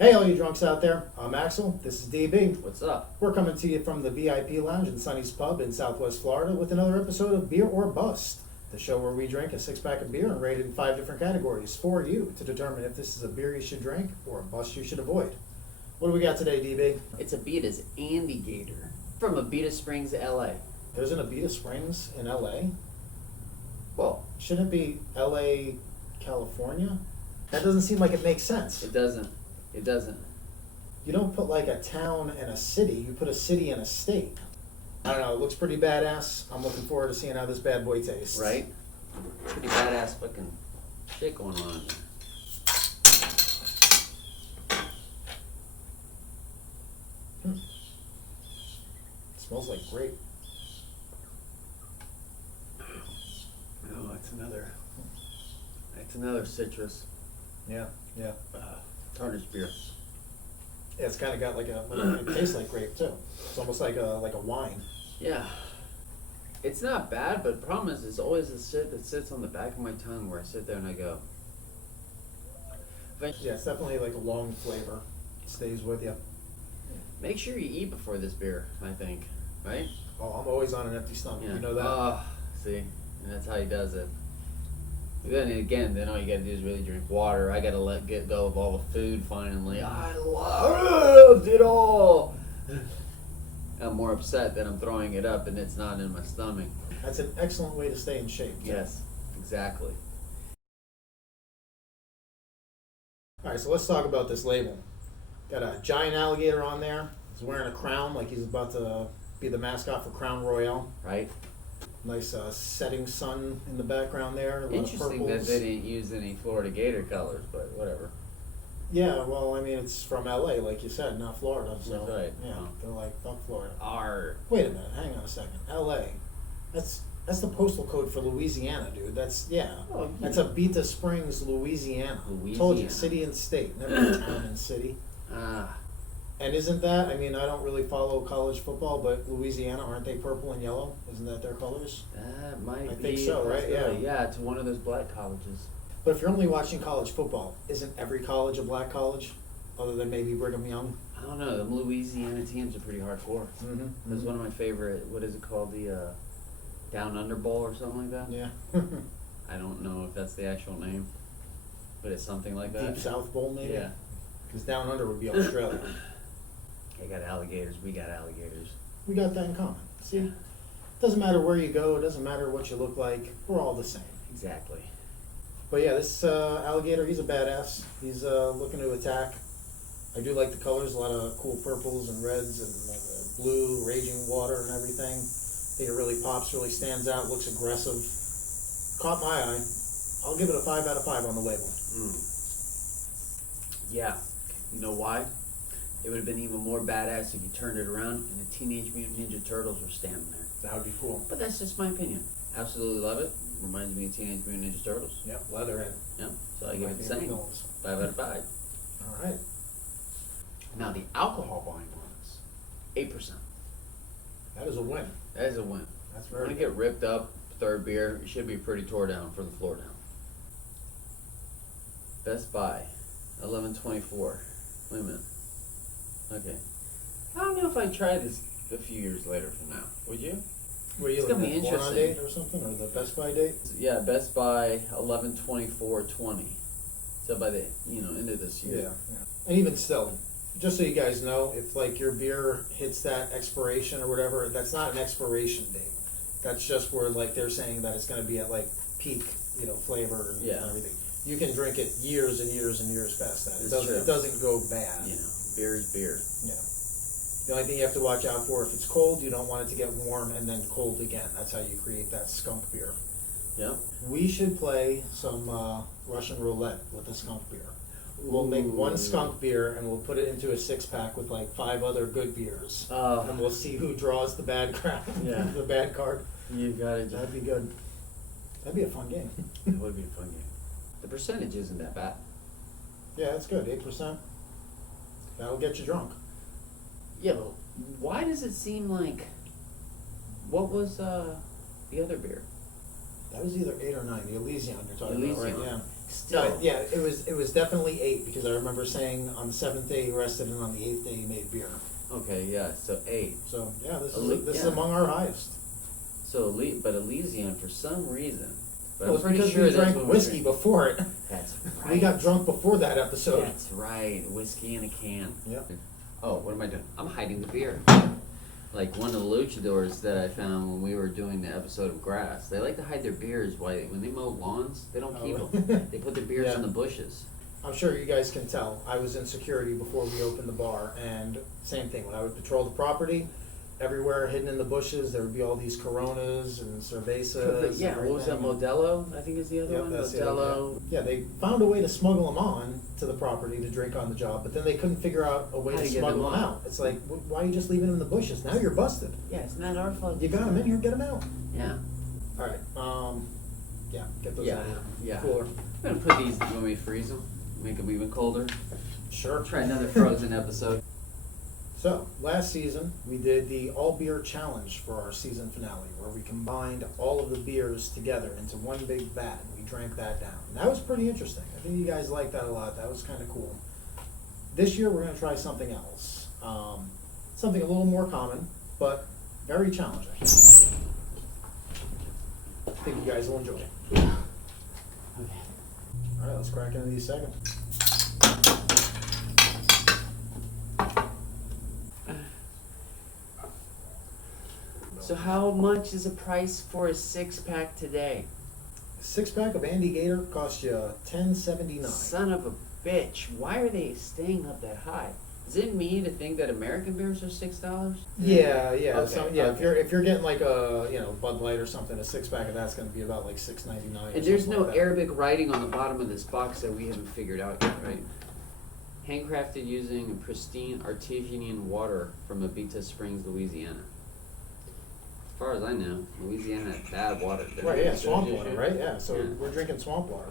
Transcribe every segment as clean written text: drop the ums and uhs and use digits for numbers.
Hey, all you drunks out there. I'm Axel. This is DB. What's up? We're coming to you from the VIP Lounge in Sunny's Pub in Southwest Florida with another episode of Beer or Bust, the show where we drink a six-pack of beer and rate it in 5 different categories for you to determine if this is a beer you should drink or a bust you should avoid. What do we got today, DB? It's Abita Andygator from Abita Springs, LA. There's an Abita Springs in LA? Well, Shouldn't it be LA, California? That doesn't seem like it makes sense. it doesn't. It doesn't. You don't put like a town and a city, you put a city and a state. I don't know, it looks pretty badass. I'm looking forward to seeing how this bad boy tastes. Right? Pretty badass fucking shit going on. It smells like grape. Oh, it's another citrus Yeah. tarnished beer. Yeah, it's kind of got like it tastes like grape too. It's almost like a wine. Yeah. It's not bad, but the problem is there's always this shit that sits on the back of my tongue where I sit there and I go. Yeah, it's definitely like a long flavor. It stays with you. Make sure you eat before this beer, I think. Right? Oh, I'm always on an empty stomach. Yeah. You know that? See? And that's how he does it. Then all you gotta do is really drink water. I gotta get go of all the food finally. I loved it all. I'm more upset that I'm throwing it up and it's not in my stomach. That's an excellent way to stay in shape. Too. Yes, exactly. All right, so let's talk about this label. Got a giant alligator on there. He's wearing a crown like he's about to be the mascot for Crown Royale. Right? Nice setting sun in the background there. A lot of Interesting that purples. they didn't use any Florida Gator colors, but whatever. Yeah, well, I mean, it's from LA, like you said, not Florida. So, That's right. Yeah, they're like, fuck Florida. Wait a minute, hang on a second. LA. That's the postal code for Louisiana, dude. That's Abita Springs, Louisiana. Told you, city and state, never town and city. And isn't that, I mean, I don't really follow college football, but Louisiana, aren't they purple and yellow? Isn't that their colors? That might be. I think so, right? Yeah. Yeah, it's one of those black colleges. But if you're only watching college football, isn't every college a black college? Other than maybe Brigham Young? I don't know. Them Louisiana teams are pretty hardcore. Mm-hmm. That's one of my favorite. What is it called? The Down Under Bowl or something like that? Yeah. I don't know if that's the actual name, but it's something like that. Deep South Bowl, maybe? Yeah. Because down under would be Australia. They got alligators. We got alligators. We got that in common. See? Yeah. Doesn't matter where you go, it doesn't matter what you look like, we're all the same. Exactly. But yeah, this alligator, he's a badass. He's looking to attack. I do like the colors, a lot of cool purples and reds and blue, raging water and everything. I think it really pops, really stands out, looks aggressive. Caught my eye. I'll give it a 5 out of 5 on the label. Yeah. You know why? It would have been even more badass if you turned it around and the Teenage Mutant Ninja Turtles were standing there. That would be cool. But that's just my opinion. Absolutely love it. Reminds me of Teenage Mutant Ninja Turtles. Yep, leather in. Yep. So I give it the same. Villains. 5 out of 5. All right. Now the alcohol volume on this, 8%. That is a win. That is a win. That's When very I get ripped up, third beer, it should be pretty tore down for the floor down. Best Buy, 11/24. Wait a minute. Okay. I don't know if I'd try this a few years later from now. Would you? Were you It's gonna looking be at the Born on interesting. date or something, or the Best Buy date? Yeah, Best Buy 11/24/20. So by the end of this year. Yeah. And even still, just so you guys know, if like your beer hits that expiration or whatever, that's not an expiration date. That's just where like they're saying that it's going to be at like peak, flavor and everything. You can drink it years and years and years past that. It doesn't go bad. Beer is beer. Yeah. The only thing you have to watch out for, if it's cold, you don't want it to get warm and then cold again. That's how you create that skunk beer. Yep. We should play some Russian roulette with the skunk beer. We'll make one skunk beer and we'll put it into a 6-pack with like 5 other good beers. And we'll see who draws the bad crap, the bad card. You got it. That'd be good. That'd be a fun game. It would be a fun game. The percentage isn't that bad. Yeah, that's good. 8%. That'll get you drunk. Yeah, but why does it seem like... What was the other beer? That was either 8 or 9. The Elysian you're talking about, right? Yeah. Still. Yeah, it was definitely 8 because I remember saying on the 7th day he rested and on the 8th day he made beer. Okay, yeah, so 8. So yeah, this is Yeah. among our highest. So but Elysian for some reason. But Well, I'm it's pretty because sure we that's drank what whiskey before it. That's right. We got drunk before that episode. That's right. Whiskey in a can. Yep. Oh, what am I doing? I'm hiding the beer. Like one of the luchadors that I found when we were doing the episode of Grass. They like to hide their beers when they mow lawns. They don't keep them. They put their beers in the bushes. I'm sure you guys can tell. I was in security before we opened the bar, and same thing. When I would patrol the property, everywhere hidden in the bushes, there would be all these Coronas and Cervezas. Yeah, what was that? Modelo, I think is the other one. That's the Modelo. other one. Yeah, they found a way to smuggle them on to the property to drink on the job, but then they couldn't figure out a way How to to get smuggle them them on. out. It's like, why are you just leaving them in the bushes? Now you're busted. Yeah, it's not our fault. You got them in here, get them out. Yeah. All right. Yeah, get those out of here. Yeah. Cooler. I'm gonna put these when we freeze them, make them even colder. Sure. Try another frozen episode. So, last season, we did the all beer challenge for our season finale, where we combined all of the beers together into one big vat, and we drank that down. And that was pretty interesting. I think you guys liked that a lot. That was kind of cool. This year, we're going to try something else. Something a little more common, but very challenging. I think you guys will enjoy it. Okay. All right, let's crack into these seconds. So how much is the price for a 6-pack today? A 6-pack of Andygator costs you $10.79. Son of a bitch! Why are they staying up that high? Is it me to think that American beers are $6? Yeah. Okay, So if you're getting like a Bud Light or something, a 6-pack of that's going to be about like $6.99. And there's no Arabic writing on the bottom of this box that we haven't figured out yet, right? Handcrafted using pristine artesian water from Abita Springs, Louisiana. As far as I know, Louisiana has bad water. Right, yeah, swamp water, right? Yeah, so we're drinking swamp water.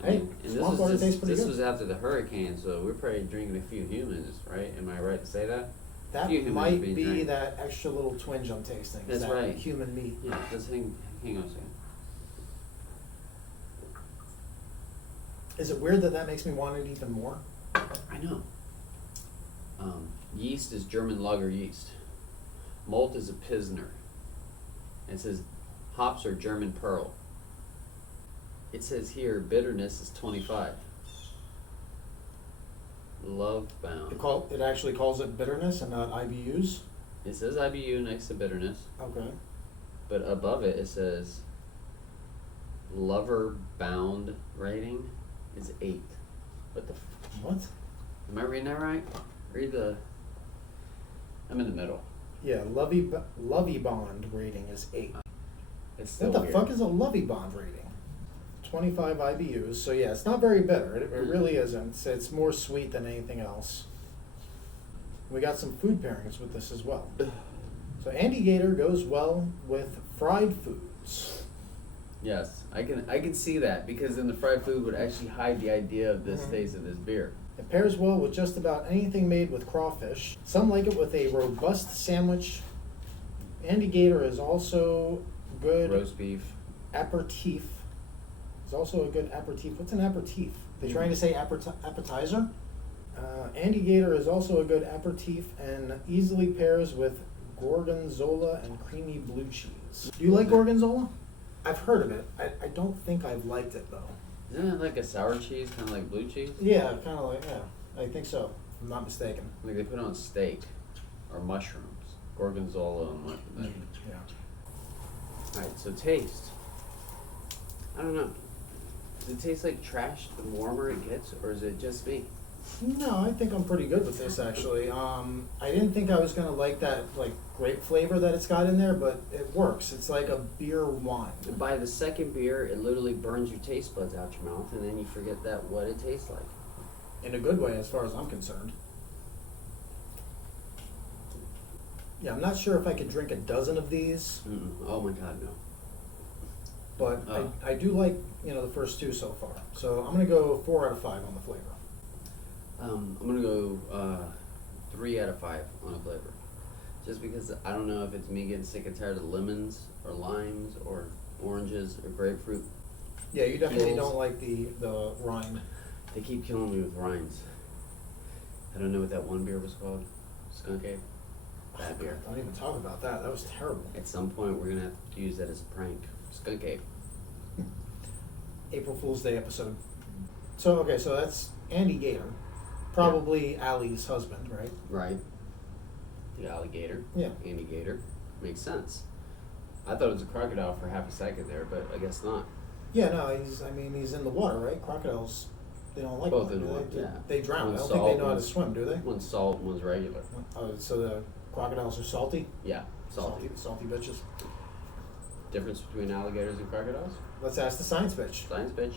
Hey, swamp water tastes pretty good. This was after the hurricane, so we're probably drinking a few humans, right? Am I right to say that? That might be that extra little twinge I'm tasting. That's that right. Human meat. Yeah, just hang on a second. Is it weird that makes me want it even more? I know. Yeast is German lager yeast. Malt is a Pilsner. It says hops are German Pearl. It says here bitterness is 25. Love bound. It actually calls it bitterness and not IBUs? It says IBU next to bitterness. Okay. But above it, it says lover bound rating is 8. What the What? Am I reading that right? I'm in the middle. Yeah, Lovey Bond rating is 8. It's still What the weird. fuck is a Lovey Bond rating? 25 IBUs, so yeah, it's not very bitter. It really isn't. It's more sweet than anything else. We got some food pairings with this as well. So Andygator goes well with fried foods. Yes, I can see that because then the fried food would actually hide the idea of this taste of this beer. It pairs well with just about anything made with crawfish. Some like it with a robust sandwich. Andygator is also good Roast beef. aperitif. It's also a good aperitif. What's an aperitif? They trying to say appetizer? Andygator is also a good aperitif and easily pairs with gorgonzola and creamy blue cheese. Do you like gorgonzola? I've heard of it. I don't think I've liked it though. Isn't it like a sour cheese, kind of like blue cheese? Yeah, kind of like, yeah. I think so, if I'm not mistaken. Like they put on steak or mushrooms. Gorgonzola and mushrooms. Yeah. Alright, so taste. I don't know. Does it taste like trash the warmer it gets, or is it just me? No, I think I'm pretty good with this actually. I didn't think I was gonna like that grape flavor that it's got in there, but it works. It's like a beer wine. By the second beer, it literally burns your taste buds out your mouth, and then you forget what it tastes like. In a good way, as far as I'm concerned. Yeah, I'm not sure if I could drink a dozen of these, Oh my god, no. but I do like the first two so far. So I'm gonna go 4 out of 5 on the flavor. I'm gonna go 3 out of 5 on a flavor. Just because I don't know if it's me getting sick and tired of lemons or limes or oranges or grapefruit. Yeah, you definitely Gills. don't like the rind. They keep killing me with rinds. I don't know what that one beer was called. Skunk Ape? Bad beer. Don't even talk about that. That was terrible. At some point, we're going to have to use that as a prank. Skunk Ape. April Fool's Day episode. So, okay, so that's Andygator. Probably Allie's husband, right? Right. The alligator. Yeah. Andygator. Makes sense. I thought it was a crocodile for half a second there, but I guess not. Yeah, no, he's in the water, right? Crocodiles, they don't like Both water, in the do water, they? yeah. They drown. One's I don't think they salt, know how to one's- swim, do they? One's salt, one's regular. So the crocodiles are salty? Yeah, salty. Salty bitches. Difference between alligators and crocodiles? Let's ask the science bitch. Science bitch.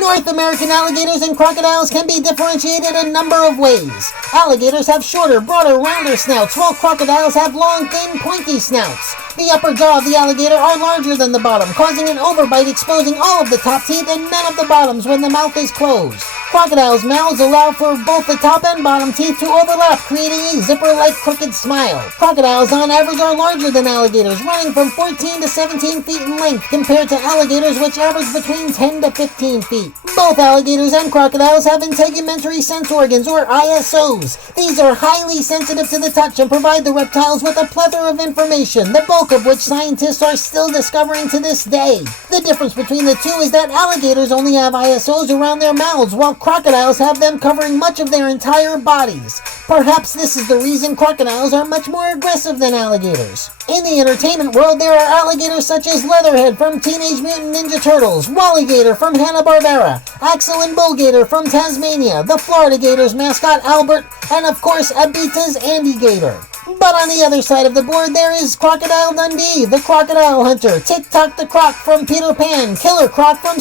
North American alligators and crocodiles can be differentiated a number of ways. Alligators have shorter, broader, rounder snouts, while crocodiles have long, thin, pointy snouts. The upper jaw of the alligator are larger than the bottom, causing an overbite exposing all of the top teeth and none of the bottoms when the mouth is closed. Crocodiles' mouths allow for both the top and bottom teeth to overlap, creating a zipper-like crooked smile. Crocodiles on average are larger than alligators, running from 14 to 17 feet in length, compared to alligators which average between 10 to 15 feet. Both alligators and crocodiles have integumentary sense organs, or ISOs. These are highly sensitive to the touch and provide the reptiles with a plethora of information, the bulk of which scientists are still discovering to this day. The difference between the two is that alligators only have ISOs around their mouths, while crocodiles have them covering much of their entire bodies. Perhaps this is the reason crocodiles are much more aggressive than alligators. In the entertainment world, there are alligators such as Leatherhead from Teenage Mutant Ninja Turtles, Wallygator from Hanna-Barbera, Axel and Bullgator from Tasmania, the Florida Gators mascot Albert, and of course Abita's Andygator. But on the other side of the board, there is Crocodile Dundee, the crocodile hunter, Tick-Tock the Croc from Peter Pan, Killer Croc from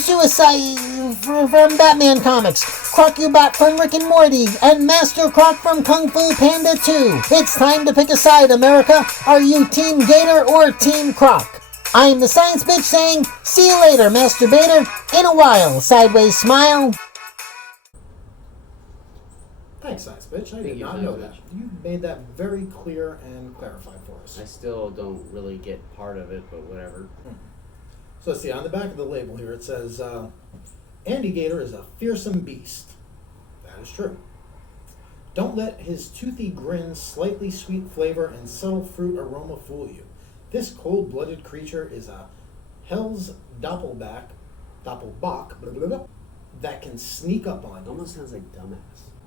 from Batman Comics, Crocubot from Rick and Morty, and Master Croc from Kung Fu Panda 2. It's time to pick a side, America. Are you Team Gator or Team Croc? I'm the science bitch saying, see you later, masturbator. In a while, sideways smile. Thanks, science bitch. I Thank did you, not science know bitch. that. You made that very clear and clarified for us. I still don't really get part of it, but whatever. So let's see, on the back of the label here it says, Andygator is a fearsome beast. That is true. Don't let his toothy grin, slightly sweet flavor, and subtle fruit aroma fool you. This cold-blooded creature is a hell's doppelbach, blah, blah, blah, that can sneak up on It you. almost sounds like dumbass.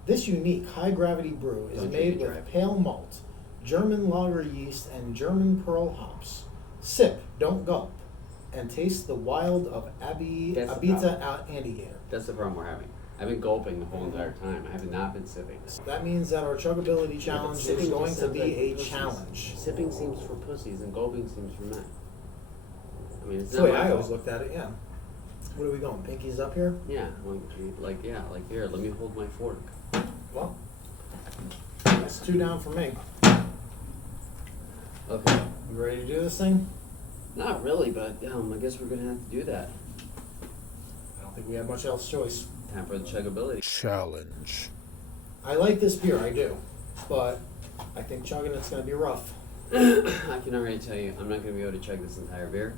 This unique high-gravity brew is Don't made drink it, with drive. pale malt, German lager yeast, and German pearl hops. Sip, don't gulp, and taste the wild of That's the Abita Andygator. That's the problem we're having. I've been gulping the whole entire time. I have not been sipping. That means that our chuggability Yeah, but challenge is sipping going just to sounds be like a pussies. challenge. Sipping seems for pussies and gulping seems for men. I mean, it's That's not the way my I always fault. looked at it, yeah. What are we going? Pinkies up here? Yeah, like here. Let me hold my fork. Well, that's 2 down for me. Okay. You ready to do this thing? Not really, but I guess we're gonna have to do that. I don't think we have much else choice. Time for the chuggability. Challenge. I like this beer, I do. But I think chugging it's going to be rough. I can already tell you, I'm not gonna be able to chug this entire beer.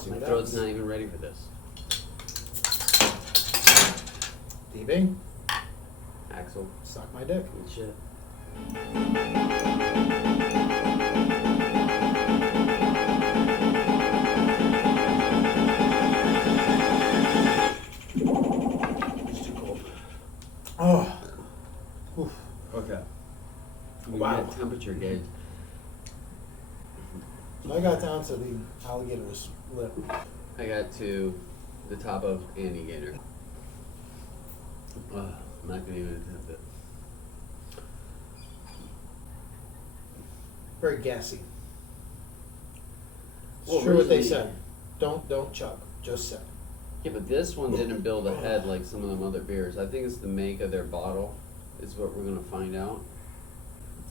See My what throat's happens. not even ready for this. DB, Axel, suck my dick. eat shit. It's too cold. Oh. Oof. Okay. Wow. Wow. Temperature gauge. So I got down to the alligator's lip. I got to the top of Andygator. I'm not gonna even attempt it. Very gassy. It's Well, true what they originally- said. Don't chug. Just sip. Yeah, but this one didn't build a head like some of them other beers. I think it's the make of their bottle is what we're gonna find out.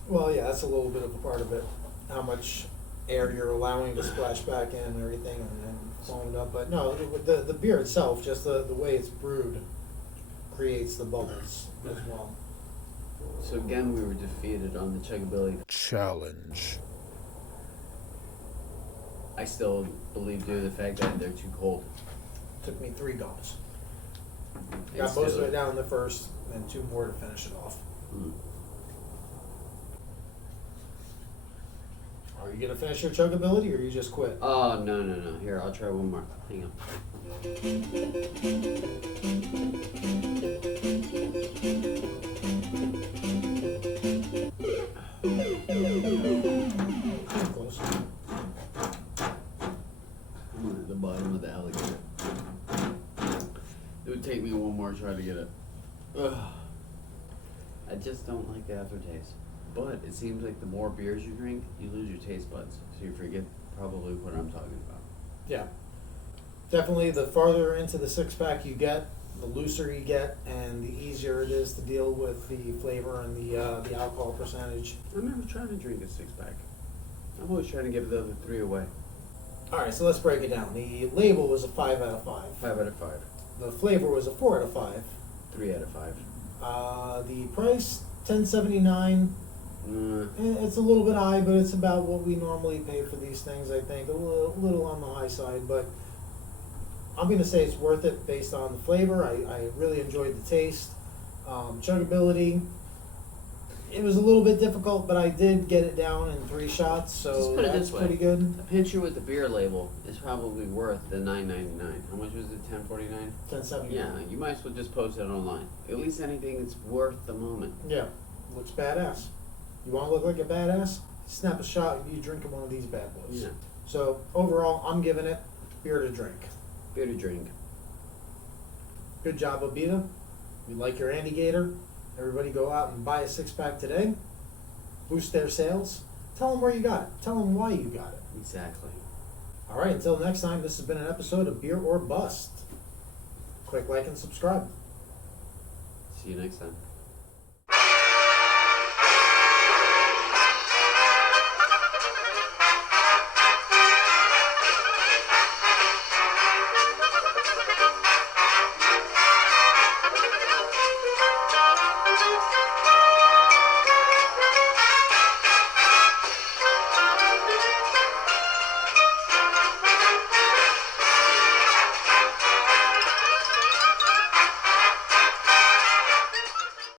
Well, yeah, that's a little bit of a part of it. How much air you're allowing to splash back in and everything and foam it up. But no, the beer itself, just the way it's brewed, creates the bubbles as well. So again, we were defeated on the chuggability challenge. I still believe due to the fact that they're too cold. Took me 3 gulps. It's Got most of still- it down in the first, and 2 more to finish it off. Mm. Are you gonna finish your chuggability, or you just quit? Oh, no. Here, I'll try one more. Hang on. Close. I'm at the bottom of the alligator. It would take me one more try to get it. Ugh. I just don't like the aftertaste. But it seems like the more beers you drink, you lose your taste buds. So you forget probably what I'm talking about. Yeah. Definitely, the farther into the 6-pack you get, the looser you get, and the easier it is to deal with the flavor and the alcohol percentage. I'm never trying to drink a 6-pack. I'm always trying to give the other 3 away. All right, so let's break it down. The label was a 5 out of 5. 5 out of 5. The flavor was a 4 out of 5. 3 out of 5. The price, $10.79. It's a little bit high, but it's about what we normally pay for these things, I think. A little on the high side, but I'm going to say it's worth it based on the flavor. I really enjoyed the taste. Chuggability, it was a little bit difficult, but I did get it down in 3 shots, Just so put it that's this way. pretty good. A pitcher with the beer label is probably worth the $9.99. How much was it? $10.49? $10.79. Yeah, you might as well just post it online. At least anything that's worth the moment. Yeah, looks badass. You want to look like a badass? Snap a shot and you drinking one of these bad boys. Yeah. So overall, I'm giving it beer to drink. Beer to drink. Good job, Abita. We like your Andygator. Everybody go out and buy a 6-pack today. Boost their sales. Tell them where you got it. Tell them why you got it. Exactly. All right, until next time, this has been an episode of Beer or Bust. Click like and subscribe. See you next time.